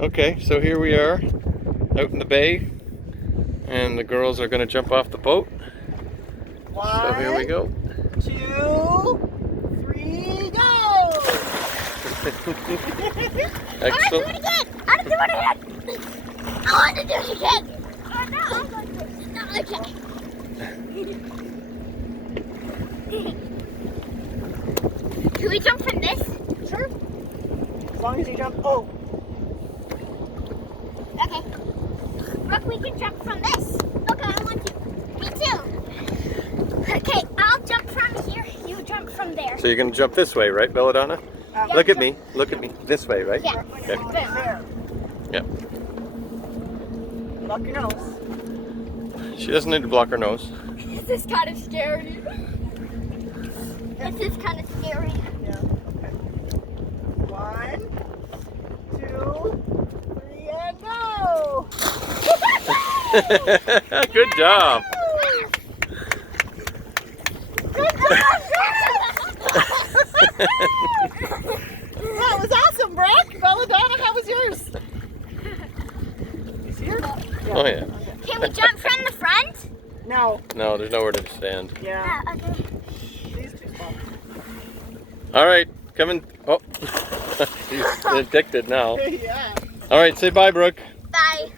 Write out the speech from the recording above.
Okay, so here we are out in the bay, and the girls are going to jump off the boat. So here we go. 2, 3, go! Excellent. I want to do it again! I want to do it again! Oh no, I'm going to do it. No, okay. Can we jump from this? Sure. As long as you jump. Oh, Okay. Brooke, we can jump from this. Okay, I want to. Me too. Okay, I'll jump from here. You jump from there. So you're going to jump this way, right, Belladonna? Look at me. Look at me. This way, right? Yeah. Okay. there. Yep. Lock your nose. She doesn't need to block her nose. This is kind of scary. This is kind of scary. Yeah. Okay. 1, 2, 3, and go! Good job. That was awesome, Brooke. Belladonna, how was yours? You see her? Oh yeah. Can we jump from the front? No. No, there's nowhere to stand. Yeah. Okay. These two spots. All right, come in. Oh, she's addicted now. Yeah. All right, say bye, Brooke. Bye.